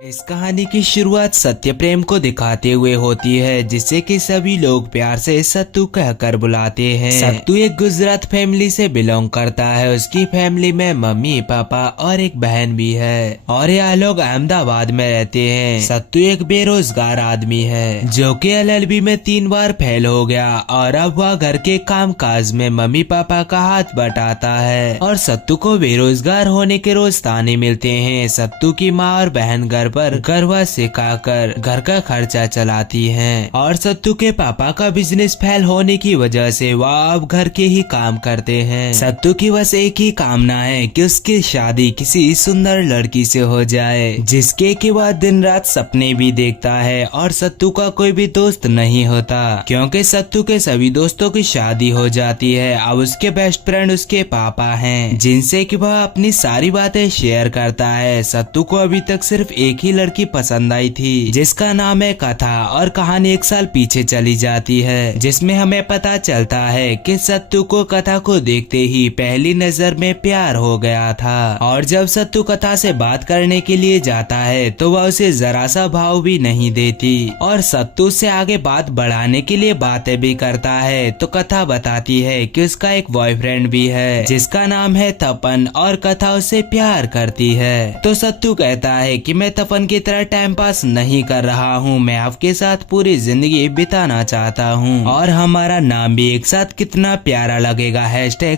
इस कहानी की शुरुआत सत्य प्रेम को दिखाते हुए होती है, जिसे कि सभी लोग प्यार से सत्तू कहकर बुलाते हैं। सत्तू एक गुजरात फैमिली से बिलोंग करता है। उसकी फैमिली में मम्मी पापा और एक बहन भी है और यह लोग अहमदाबाद में रहते हैं। सत्तू एक बेरोजगार आदमी है जो कि एलएलबी में 3 बार फेल हो गया और अब वह घर के काम काज में मम्मी पापा का हाथ बटाता है और सत्तू को बेरोजगार होने के रोज ताने मिलते हैं। सत्तू की माँ और बहन घर पर गरबा सिखाकर घर का खर्चा चलाती हैं और सत्तू के पापा का बिजनेस फेल होने की वजह से वह अब घर के ही काम करते हैं। सत्तू की बस एक ही कामना है कि उसकी शादी किसी सुंदर लड़की से हो जाए, जिसके के बाद दिन रात सपने भी देखता है। और सत्तू का कोई भी दोस्त नहीं होता क्योंकि सत्तू के सभी दोस्तों की शादी हो जाती है। अब उसके बेस्ट फ्रेंड उसके पापा हैं, जिनसे कि वह अपनी सारी बातें शेयर करता है। सत्तू को अभी तक सिर्फ एक ही लड़की पसंद आई थी, जिसका नाम है कथा। और कहानी 1 साल पीछे चली जाती है, जिसमें हमें पता चलता है कि सत्तू को कथा को देखते ही पहली नजर में प्यार हो गया था। और जब सत्तू कथा से बात करने के लिए जाता है तो वह उसे जरा सा भाव भी नहीं देती और सत्तू से आगे बात बढ़ाने के लिए बातें भी करता है। तो कथा बताती है कि उसका एक बॉयफ्रेंड भी है जिसका नाम है तपन और कथा उससे प्यार करती है। तो सत्तू कहता है कि मैं तपन की तरह टाइम पास नहीं कर रहा हूँ, मैं आपके साथ पूरी जिंदगी बिताना चाहता हूँ और हमारा नाम भी एक साथ कितना प्यारा लगेगा।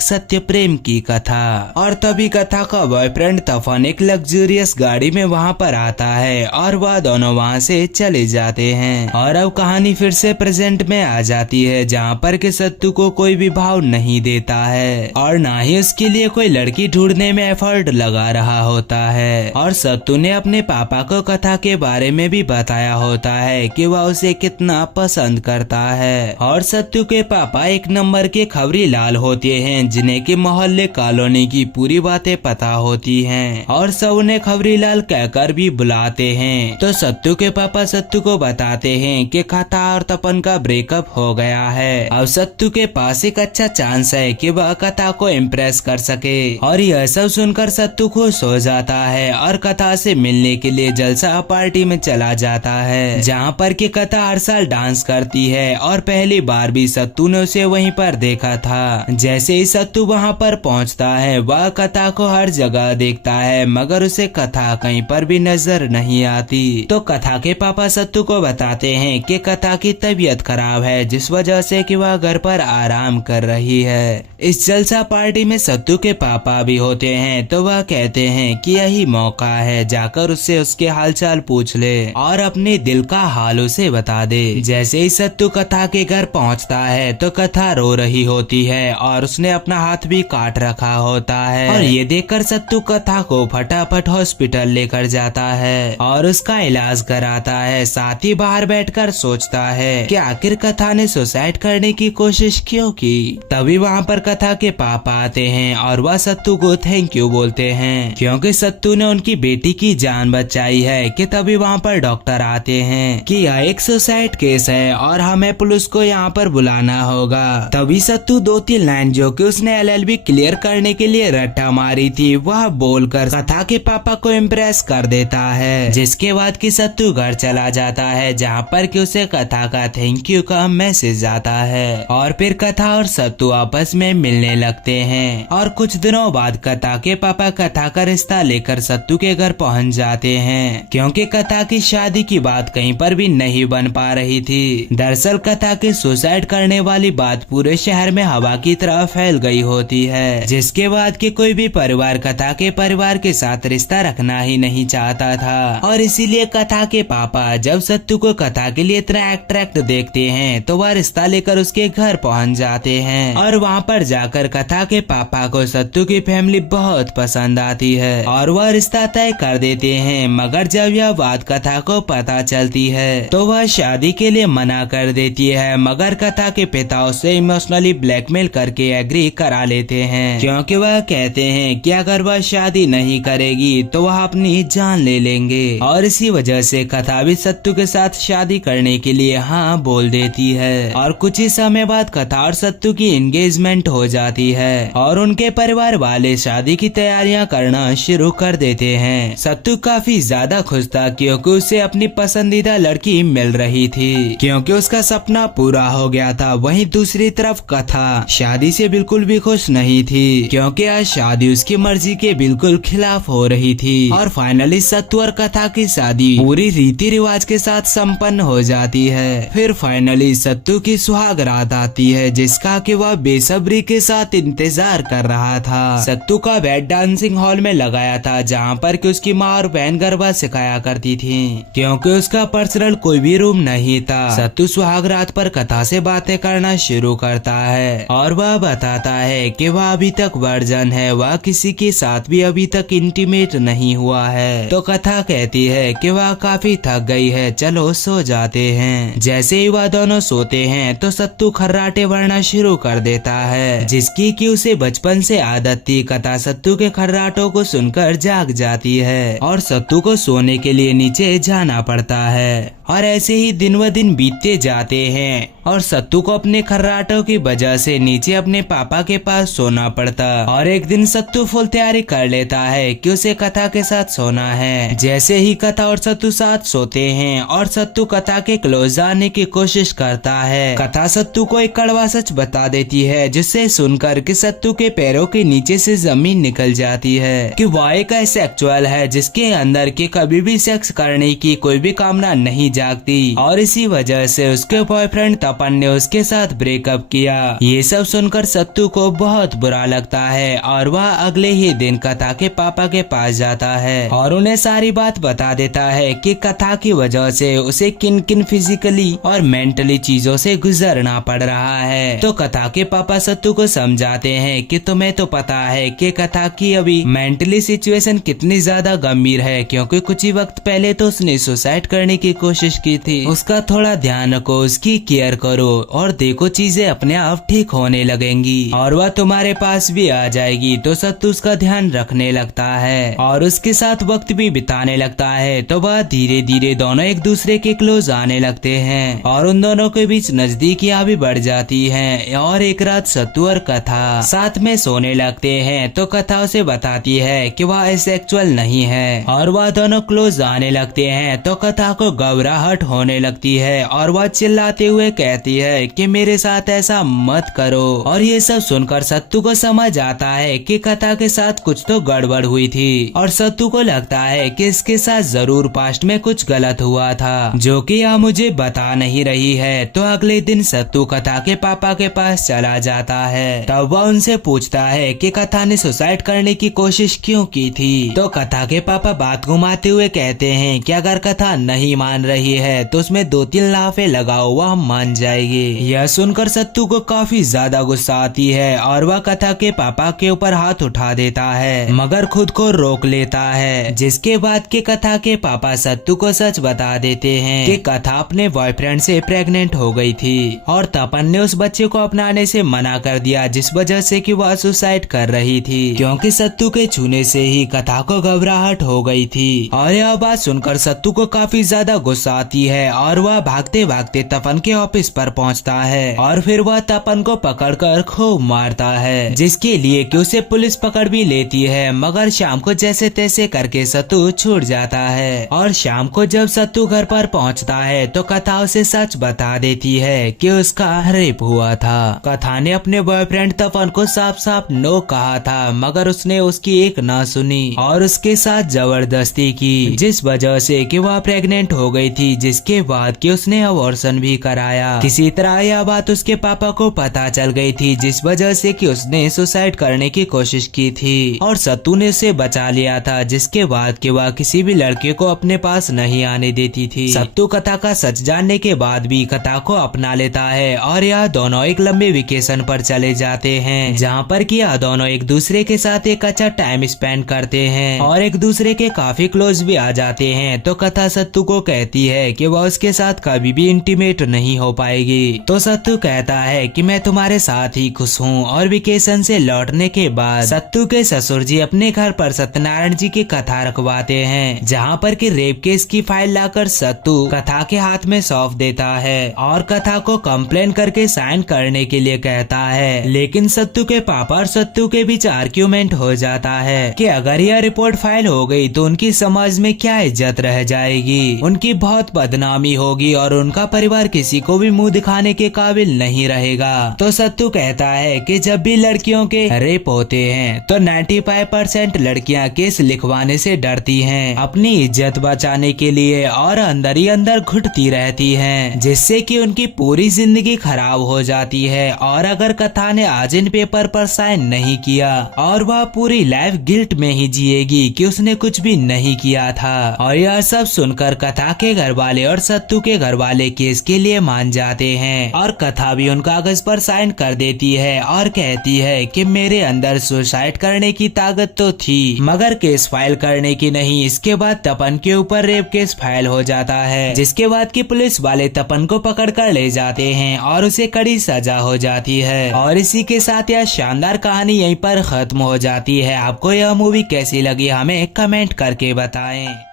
#सत्य प्रेम की कथा। और तभी कथा का बॉयफ्रेंड तपन एक लग्जरियस गाड़ी में वहाँ पर आता है और वह दोनों वहाँ से चले जाते हैं। और अब कहानी फिर से प्रेजेंट में आ जाती है, जहाँ पर के सत्तू को कोई भी भाव नहीं देता है और ना ही उसके लिए कोई लड़की ढूंढने में एफर्ट लगा रहा होता है। और सत्तू ने अपने पापा को कथा के बारे में भी बताया होता है कि वह उसे कितना पसंद करता है। और सत्तू के पापा एक नंबर के खबरी लाल होते हैं, जिन्हें के मोहल्ले कॉलोनी की पूरी बातें पता होती हैं और सब उन्हें खबरी लाल कहकर भी बुलाते हैं। तो सत्तू के पापा सत्तू को बताते हैं कि कथा और तपन का ब्रेकअप हो गया है। अब सत्तू के पास एक अच्छा चांस है कि वह कथा को इम्प्रेस कर सके। और यह सब सुनकर सत्तू खुश हो जाता है और कथा से मिलने के लिए जलसा पार्टी में चला जाता है, जहाँ पर की कथा हर साल डांस करती है और पहली बार भी सत्तू ने उसे वहीं पर देखा था। जैसे ही सत्तू वहाँ पर पहुँचता है वह कथा को हर जगह देखता है, मगर उसे कथा कहीं पर भी नजर नहीं आती। तो कथा के पापा सत्तू को बताते हैं कि कथा की तबीयत खराब है, जिस वजह से कि वह घर पर आराम कर रही है। इस जलसा पार्टी में सत्तू के पापा भी होते हैं, तो वह कहते हैं कि यही मौका है, जाकर उससे उसके हालचाल पूछ ले और अपने दिल का हाल उसे बता दे। जैसे ही सत्तू कथा के घर पहुंचता है तो कथा रो रही होती है और उसने अपना हाथ भी काट रखा होता है। और ये देखकर सत्तू कथा को फटाफट हॉस्पिटल लेकर जाता है और उसका इलाज कराता है। साथ ही बाहर बैठकर सोचता है कि आखिर कथा ने सुसाइड करने की कोशिश क्यों की। तभी वहाँ पर कथा के पापा आते हैं और वह सत्तू को थैंक यू बोलते हैं, क्योंकि सत्तू ने उनकी बेटी की जान बचाई है। कि तभी वहाँ पर डॉक्टर आते हैं कि यह एक सुसाइड केस है और हमें पुलिस को यहाँ पर बुलाना होगा। तभी सत्तू 2-3 लाइन जो कि उसने एलएलबी क्लियर करने के लिए रट्टा मारी थी वह बोलकर कथा के पापा को इम्प्रेस कर देता है। जिसके बाद कि सत्तू घर चला जाता है, जहाँ पर कि उसे कथा का थैंक यू का मैसेज आता है। और फिर कथा और सत्तू आपस में मिलने लगते हैं और कुछ दिनों बाद कथा के पापा कथा का रिश्ता लेकर सत्तू के घर पहुँच जाते हैं, क्योंकि कथा की शादी की बात कहीं पर भी नहीं बन पा रही थी। दरअसल कथा के सुसाइड करने वाली बात पूरे शहर में हवा की तरह फैल गई होती है, जिसके बाद कि कोई भी परिवार कथा के परिवार के साथ रिश्ता रखना ही नहीं चाहता था। और इसीलिए कथा के पापा जब सत्तू को कथा के लिए इतना अट्रैक्ट देखते हैं तो वह रिश्ता लेकर उसके घर पहुंच जाते हैं। और वहां पर जाकर कथा के पापा को सत्तू की फैमिली बहुत पसंद आती है और वह रिश्ता तय कर देते हैं। मगर जब यह बात कथा को पता चलती है तो वह शादी के लिए मना कर देती है, मगर कथा के पिता उसे इमोशनली ब्लैकमेल करके एग्री करा लेते हैं, क्योंकि वह कहते हैं कि अगर वह शादी नहीं करेगी तो वह अपनी जान ले लेंगे। और इसी वजह से कथा भी सत्तू के साथ शादी करने के लिए हाँ बोल देती है। और कुछ ही समय बाद कथा और सत्तू की एंगेजमेंट हो जाती है और उनके परिवार वाले शादी की तैयारियां करना शुरू कर देते हैं। सत्तू काफी ज्यादा खुश था क्योंकि उसे अपनी पसंदीदा लड़की मिल रही थी, क्योंकि उसका सपना पूरा हो गया था। वहीं दूसरी तरफ कथा शादी से बिल्कुल भी खुश नहीं थी, क्योंकि आज शादी उसकी मर्जी के बिल्कुल खिलाफ हो रही थी। और फाइनली सत्तू और कथा की शादी पूरी रीति रिवाज के साथ संपन्न हो जाती है। फिर फाइनली सत्तू की सुहाग रात आती है, जिसका कि वह बेसब्री के साथ इंतजार कर रहा था। सत्तू का बेड डांसिंग हॉल में लगाया था, जहाँ पर कि उसकी माँ और बहन गरबा सिखाया करती थी, क्योंकि उसका पर्सनल कोई भी रूम नहीं था। सत्तू सुहाग रात पर कथा से बातें करना शुरू करता है और वह बताता है कि वह अभी तक वर्जन है, वह किसी के साथ भी अभी तक इंटीमेट नहीं हुआ है। तो कथा कहती है कि वह काफी थक गई है, चलो सो जाते हैं। जैसे ही वह दोनों सोते हैं तो सत्तू खर्राटे भरना शुरू कर देता है, जिसकी कि उसे बचपन से आदत थी। कथा सत्तू के खर्राटों को सुनकर जाग जाती है और सत्तू को सोने के लिए नीचे जाना पड़ता है। और ऐसे ही दिन व दिन बीतते जाते हैं और सत्तू को अपने खर्राटों की वजह से नीचे अपने पापा के पास सोना पड़ता। और एक दिन सत्तू फुल तैयारी कर लेता है कि उसे कथा के साथ सोना है। जैसे ही कथा और सत्तू साथ सोते हैं और सत्तू कथा के क्लोज आने की कोशिश करता है, कथा सत्तू को एक कड़वा सच बता देती है, जिससे सुनकर कि सत्तू के पैरों के नीचे से जमीन निकल जाती है कि वह एक सेक्सुअल है जिसके अंदर के कभी भी सेक्स करने की कोई भी कामना नहीं जागती। और इसी वजह से उसके बॉयफ्रेंड तपन ने उसके साथ ब्रेकअप किया। ये सब सुनकर सत्तू को बहुत बुरा लगता है और वह अगले ही दिन कथा के पापा के पास जाता है और उन्हें सारी बात बता देता है कि कथा की वजह से उसे किन किन फिजिकली और मेंटली चीजों से गुजरना पड़ रहा है। तो कथा के पापा सत्तू को समझाते हैं कि तुम्हें तो पता है कि कथा की अभी मेंटली सिचुएशन कितनी ज्यादा गंभीर है, क्योंकि कुछ ही वक्त पहले तो उसने सुसाइड करने की कोशिश की थी। उसका थोड़ा ध्यान रखो, उसकी केयर करो और देखो चीजें अपने आप ठीक होने लगेंगी और वह तुम्हारे पास भी आ जाएगी। तो सत्तू उसका ध्यान रखने लगता है और उसके साथ वक्त भी बिताने लगता है। तो वह धीरे धीरे दोनों एक दूसरे के क्लोज आने लगते हैं और उन दोनों के बीच नजदीकियां भी बढ़ जाती हैं। और एक रात सत्तू और कथा साथ में सोने लगते हैं तो कथा उसे बताती है कि वह एसेक्सुअल नहीं है और वह दोनों क्लोज आने लगते हैं। तो कथा को घबराहट होने लगती है और वह चिल्लाते हुए कहती है कि मेरे साथ ऐसा मत करो। और ये सब सुनकर सत्तू को समझ आता है कि कथा के साथ कुछ तो गड़बड़ हुई थी और सत्तू को लगता है कि इसके साथ जरूर पास्ट में कुछ गलत हुआ था, जो कि यह मुझे बता नहीं रही है। तो अगले दिन सत्तू कथा के पापा के पास चला जाता है। तब वह उनसे पूछता है कि कथा ने सुसाइड करने की कोशिश क्यों की थी। तो कथा के पापा बात घुमाते हुए कहते हैं कि अगर कथा नहीं मान रही है तो उसमें 2-3 लाफे लगाओ, वह मान जाएगी। यह सुनकर सत्तू को काफी ज्यादा गुस्सा आती है और वह कथा के पापा के ऊपर हाथ उठा देता है, मगर खुद को रोक लेता है। जिसके बाद के कथा के पापा सत्तू को सच बता देते हैं कि कथा अपने बॉयफ्रेंड से प्रेग्नेंट हो गई थी और तपन ने उस बच्चे को अपनाने से मना कर दिया, जिस वजह से कि वह सुसाइड कर रही थी, क्योंकि सत्तू के छूने से ही कथा को घबराहट हो गई थी। और यह बात सुनकर सत्तू को काफी ज्यादा गुस्सा आती है और वह भागते भागते तपन के ऑफिस पर पहुंचता है और फिर वह तपन को पकड़कर खूब मारता है, जिसके लिए कि उसे पुलिस पकड़ भी लेती है। मगर शाम को जैसे तैसे करके सत्तू छूट जाता है और शाम को जब सत्तू घर पर पहुंचता है तो कथा उसे सच बता देती है कि उसका रेप हुआ था। कथा ने अपने बॉयफ्रेंड तपन को साफ साफ नो कहा था, मगर उसने उसकी एक ना सुनी और उसके साथ जबरदस्ती की, जिस वजह से कि वह प्रेग्नेंट हो गई थी, जिसके बाद कि उसने अबॉर्शन भी कराया। किसी तरह यह बात उसके पापा को पता चल गई थी, जिस वजह से कि उसने सुसाइड करने की कोशिश की थी और सत्तू ने उसे बचा लिया था, जिसके बाद कि वह किसी भी लड़के को अपने पास नहीं आने देती थी। सत्तू कथा का सच जानने के बाद भी कथा को अपना लेता है और यह दोनों एक लंबे वेकेशन पर चले जाते हैं, जहाँ पर कि यह दोनों एक दूसरे के साथ एक अच्छा टाइम स्पेंड करते हैं और एक दूसरे के काफी क्लोज भी आ जाते हैं। तो कथा सत्तू को कहती है कि वह उसके साथ कभी भी इंटीमेट नहीं हो पाएगी। तो सत्तू कहता है कि मैं तुम्हारे साथ ही खुश हूँ। और वेकेशन से लौटने के बाद सत्तू के ससुर जी अपने घर पर सत्यनारायण जी की कथा रखवाते हैं, जहाँ पर कि रेप केस की फाइल लाकर सत्तू कथा के हाथ में सौंप देता है और कथा को कंप्लेन करके साइन करने के लिए कहता है। लेकिन सत्तू के पापा और सत्तू के बीच आर्ग्यूमेंट हो जाता है कि अगर यह रिपोर्ट फाइल हो गई तो उनकी समाज में क्या इज्जत रह जाएगी, उनकी बहुत बदनामी होगी और उनका परिवार किसी को भी मुंह दिखाने के काबिल नहीं रहेगा। तो सत्तू कहता है कि जब भी लड़कियों के रेप होते हैं तो 95% लड़कियां केस लिखवाने से डरती हैं, अपनी इज्जत बचाने के लिए, और अंदर ही अंदर घुटती रहती हैं, जिससे कि उनकी पूरी जिंदगी खराब हो जाती है। और अगर कथा ने आज इन पेपर पर साइन नहीं किया और वह पूरी लाइफ गिल्ट में ही जिएगी कि उसने कुछ भी नहीं किया था। और यह सब सुनकर कथा के घर वाले और सत्तू के घर वाले केस के लिए मान जाते हैं और कथा भी उन कागज पर साइन कर देती है और कहती है कि मेरे अंदर सुसाइड करने की ताकत तो थी मगर केस फाइल करने की नहीं। इसके बाद तपन के ऊपर रेप केस फाइल हो जाता है, जिसके बाद की पुलिस वाले तपन को पकड़ कर ले जाते हैं और उसे कड़ी सजा हो जाती है। और इसी के साथ यह शानदार कहानी यहीं पर खत्म हो जाती है। आपको यह मूवी कैसी लगी हमें कमेंट करके बताएं।